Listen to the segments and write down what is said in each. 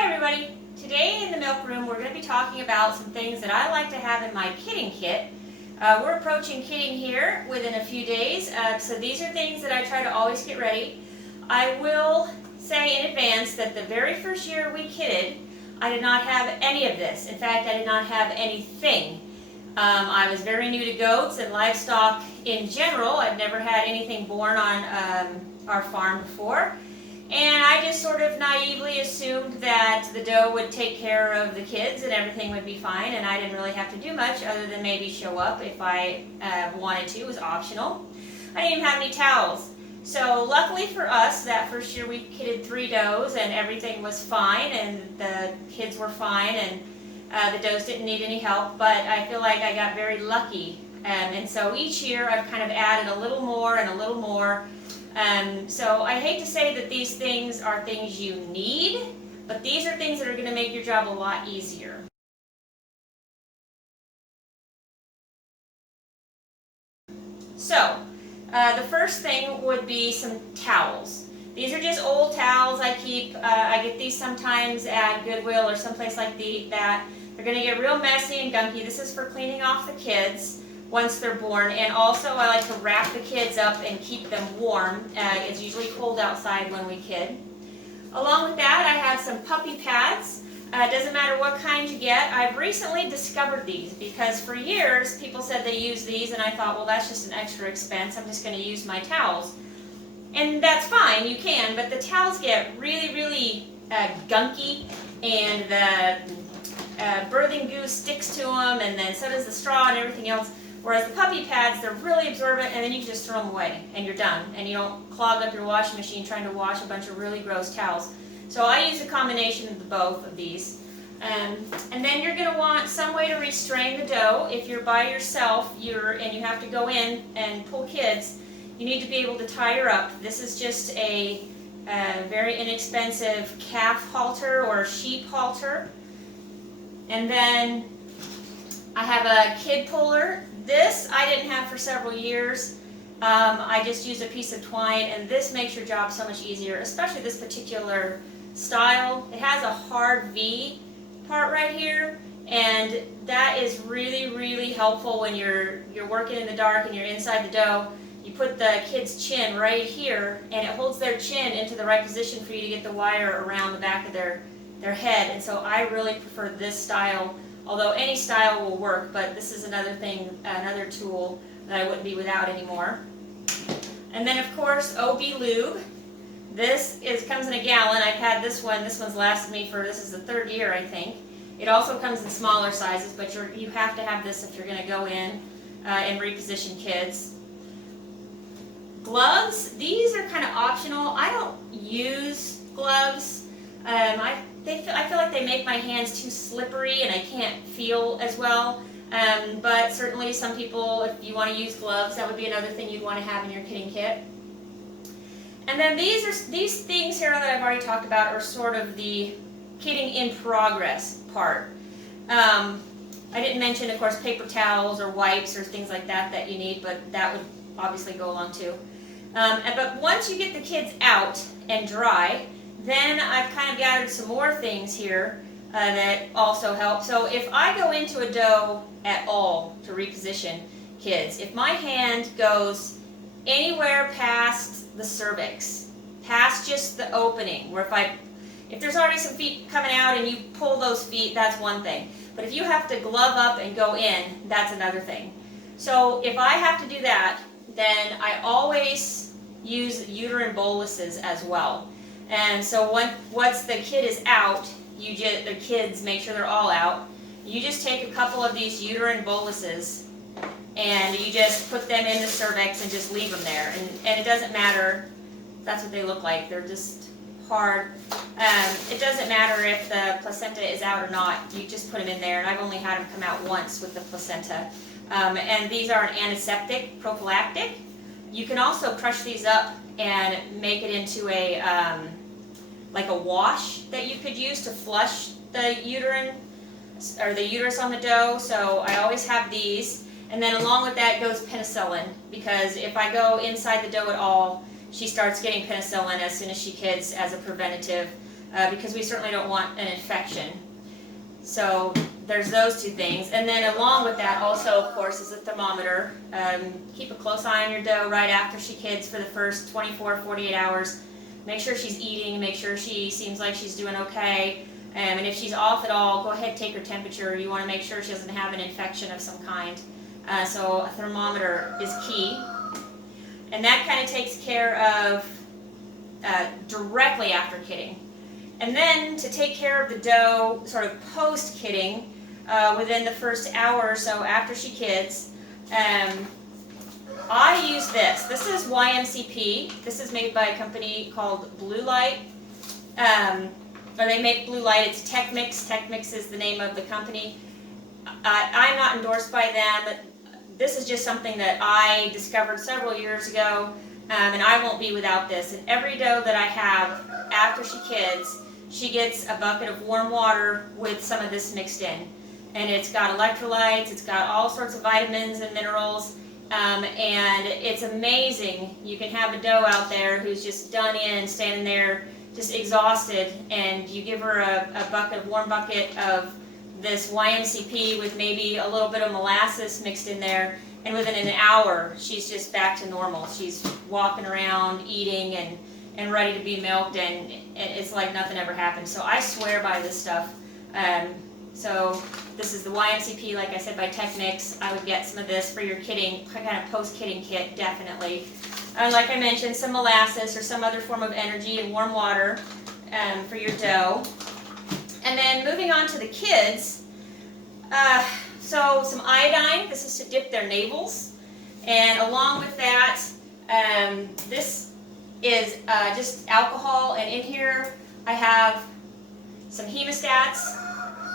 Hi everybody! Today in the milk room we're going to be talking about some things that I like to have in my kidding kit. We're approaching kidding here within a few days, so these are things that I try to always get ready. I will say in advance that the very first year we kidded, I did not have any of this. In fact, I did not have anything. I was very new to goats and livestock in general. I've never had anything born on our farm before. And I just sort of naively assumed that the doe would take care of the kids and everything would be fine, and I didn't really have to do much other than maybe show up if I wanted to. It was optional. I didn't even have any towels. So luckily for us, that first year we kidded 3 does and everything was fine and the kids were fine and the does didn't need any help, but I feel like I got very lucky. And so each year I've kind of added a little more and a little more. So I hate to say that these things are things you need, but these are things that are going to make your job a lot easier. So the first thing would be some towels. These are just old towels I keep. I get these sometimes at Goodwill or someplace like that. They're going to get real messy and gunky. This is for cleaning off the kids once they're born, and also I like to wrap the kids up and keep them warm. It's usually cold outside when we kid. Along with that, I have some puppy pads. It doesn't matter what kind you get. I've recently discovered these because for years people said they use these and I thought, well, that's just an extra expense. I'm just going to use my towels. And that's fine, you can, but the towels get really gunky, and the birthing goo sticks to them, and then so does the straw and everything else. Whereas the puppy pads, they're really absorbent, and then you can just throw them away, and you're done. And you don't clog up your washing machine trying to wash a bunch of really gross towels. So I use a combination of both of these. And then you're going to want some way to restrain the doe. If you're by yourself and you have to go in and pull kids, you need to be able to tie her up. This is just a very inexpensive calf halter or sheep halter. And then I have a kid puller. This I didn't have for several years. I just used a piece of twine, and this makes your job so much easier, especially this particular style. It has a hard V part right here, and that is really helpful when you're working in the dark and you're inside the doe. You put the kid's chin right here, and it holds their chin into the right position for you to get the wire around the back of their head. And so I really prefer this style. Although any style will work, but this is another thing, another tool that I wouldn't be without anymore. And then of course, OB lube. This comes in a gallon. I've had this one. This one's lasted me this is the 3rd year, I think. It also comes in smaller sizes, but you have to have this if you're going to go in and reposition kids. Gloves. These are kind of optional. I don't use gloves. I feel like they make my hands too slippery and I can't feel as well. But certainly some people, if you want to use gloves, that would be another thing you'd want to have in your kidding kit. And then these things here that I've already talked about are sort of the kidding in progress part. I didn't mention, of course, paper towels or wipes or things like that you need, but that would obviously go along too. But once you get the kids out and dry, then I've kind of gathered some more things here that also help. So if I go into a doe at all to reposition kids, if my hand goes anywhere past the cervix, past just the opening, where if there's already some feet coming out and you pull those feet, that's one thing. But if you have to glove up and go in, that's another thing. So if I have to do that, then I always use uterine boluses as well. And so once the kid is out, the kids, make sure they're all out, you just take a couple of these uterine boluses and you just put them in the cervix and just leave them there. And it doesn't matter, that's what they look like, they're just hard. It doesn't matter if the placenta is out or not, you just put them in there, and I've only had them come out once with the placenta. And these are an antiseptic, prophylactic. You can also crush these up and make it into like a wash that you could use to flush the uterus on the doe. So I always have these, and then along with that goes penicillin, because if I go inside the doe at all, she starts getting penicillin as soon as she kids as a preventative. because we certainly don't want an infection. So there's those two things. And then along with that also, of course, is a thermometer. Keep a close eye on your dough right after she kids for the first 24, 48 hours. Make sure she's eating, make sure she seems like she's doing okay. And if she's off at all, go ahead and take her temperature. You want to make sure she doesn't have an infection of some kind. So a thermometer is key. And that kind of takes care of directly after kidding. And then to take care of the dough sort of post-kidding, within the first hour or so after she kids, I use this. This is YMCP. This is made by a company called Blue Light. Or they make Blue Light. It's Techmix. Techmix is the name of the company. I'm not endorsed by them. This is just something that I discovered several years ago, and I won't be without this. And every dough that I have after she kids, she gets a bucket of warm water with some of this mixed in. And it's got electrolytes, it's got all sorts of vitamins and minerals, and it's amazing. You can have a dough out there who's just done in, standing there, just exhausted, and you give her a warm bucket of this YMCP with maybe a little bit of molasses mixed in there, and within an hour she's just back to normal. She's walking around, eating, and ready to be milked, and it's like nothing ever happened. So I swear by this stuff. So this is the YMCP, like I said, by Techmix. I would get some of this for your kidding, kind of post-kidding kit, definitely. Like I mentioned, some molasses or some other form of energy and warm water for your dough. And then moving on to the kids, so some iodine. This is to dip their navels. And along with that, this is just alcohol. And in here I have some hemostats.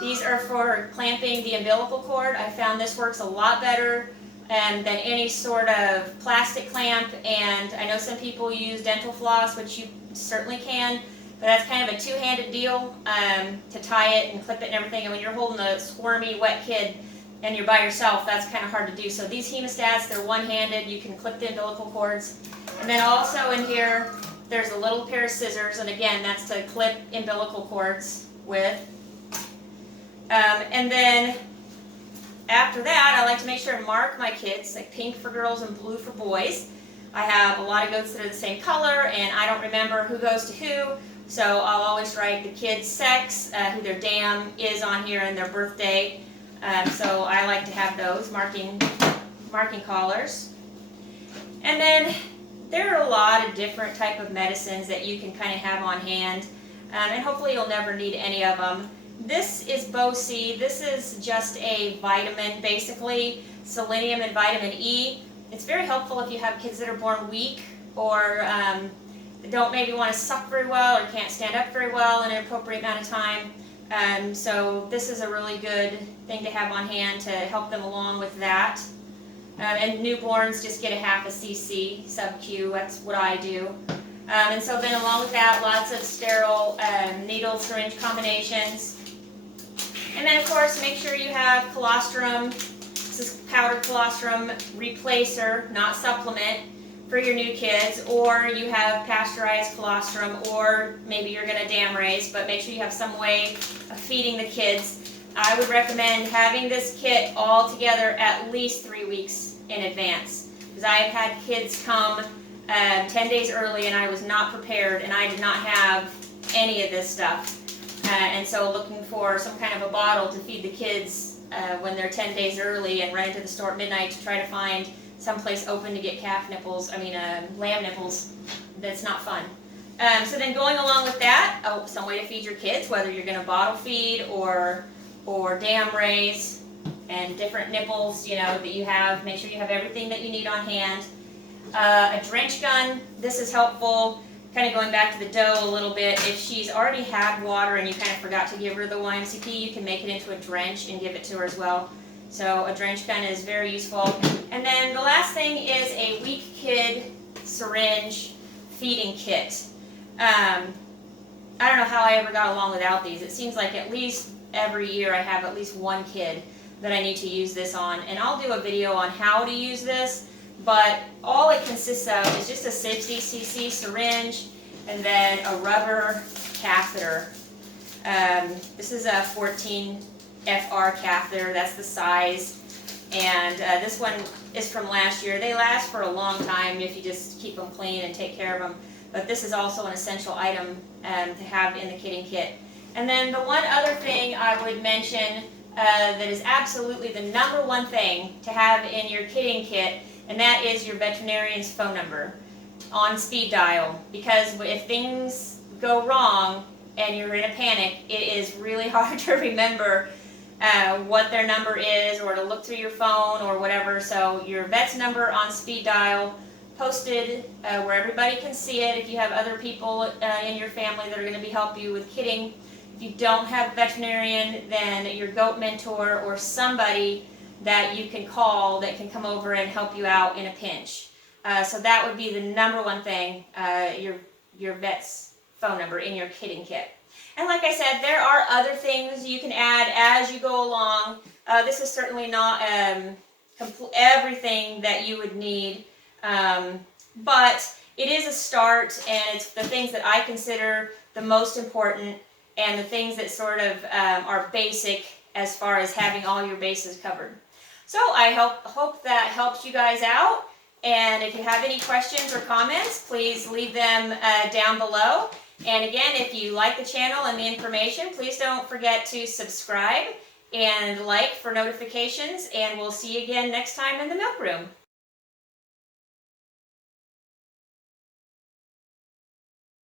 These are for clamping the umbilical cord. I found this works a lot better than any sort of plastic clamp. And I know some people use dental floss, which you certainly can. But that's kind of a two-handed deal to tie it and clip it and everything. And when you're holding a squirmy, wet kid and you're by yourself, that's kind of hard to do. So these hemostats, they're one-handed. You can clip the umbilical cords. And then also in here, there's a little pair of scissors. And again, that's to clip umbilical cords with. And then after that, I like to make sure and mark my kids, like pink for girls and blue for boys. I have a lot of goats that are the same color, and I don't remember who goes to who. So I'll always write the kid's sex, who their dam is on here, and their birthday. So I like to have those marking collars. And then there are a lot of different type of medicines that you can kind of have on hand, and hopefully you'll never need any of them. This is Bo-C. This is just a vitamin, basically, selenium and vitamin E. It's very helpful if you have kids that are born weak or don't maybe want to suck very well or can't stand up very well in an appropriate amount of time. So this is a really good thing to have on hand to help them along with that. And newborns just get a half a cc sub-Q. That's what I do. And so then along with that, lots of sterile needle syringe combinations. And then of course make sure you have colostrum. This is powdered colostrum replacer, not supplement, for your new kids, or you have pasteurized colostrum, or maybe you're going to dam raise, but make sure you have some way of feeding the kids. I would recommend having this kit all together at least 3 weeks in advance, because I have had kids come 10 days early and I was not prepared and I did not have any of this stuff. And so looking for some kind of a bottle to feed the kids when they're 10 days early and run into the store at midnight to try to find someplace open to get lamb nipples, that's not fun. So then going along with that, some way to feed your kids, whether you're going to bottle feed or dam raise, and different nipples, that you have. Make sure you have everything that you need on hand. A drench gun, this is helpful. Kind of going back to the dough a little bit, if she's already had water and you kind of forgot to give her the YMCP, you can make it into a drench and give it to her as well. So a drench gun is very useful. And then the last thing is a weak kid syringe feeding kit. I don't know how I ever got along without these. It seems like at least every year I have at least one kid that I need to use this on. And I'll do a video on how to use this. But all it consists of is just a 60cc syringe and then a rubber catheter. This is a 14 FR catheter, that's the size. And this one is from last year. They last for a long time if you just keep them clean and take care of them. But this is also an essential item to have in the kidding kit. And then the one other thing I would mention that is absolutely the number one thing to have in your kidding kit, and that is your veterinarian's phone number on speed dial. Because if things go wrong and you're in a panic, it is really hard to remember what their number is, or to look through your phone or whatever. So your vet's number on speed dial, posted where everybody can see it. If you have other people in your family that are going to be help you with kidding, if you don't have a veterinarian, then your goat mentor or somebody that you can call that can come over and help you out in a pinch. So that would be the number one thing, your vet's phone number in your kidding kit. And like I said, there are other things you can add as you go along. This is certainly not everything that you would need, but it is a start, and it's the things that I consider the most important and the things that sort of are basic as far as having all your bases covered. So I hope that helps you guys out. And if you have any questions or comments, please leave them down below. And again, if you like the channel and the information, please don't forget to subscribe and like for notifications, and we'll see you again next time in the milk room.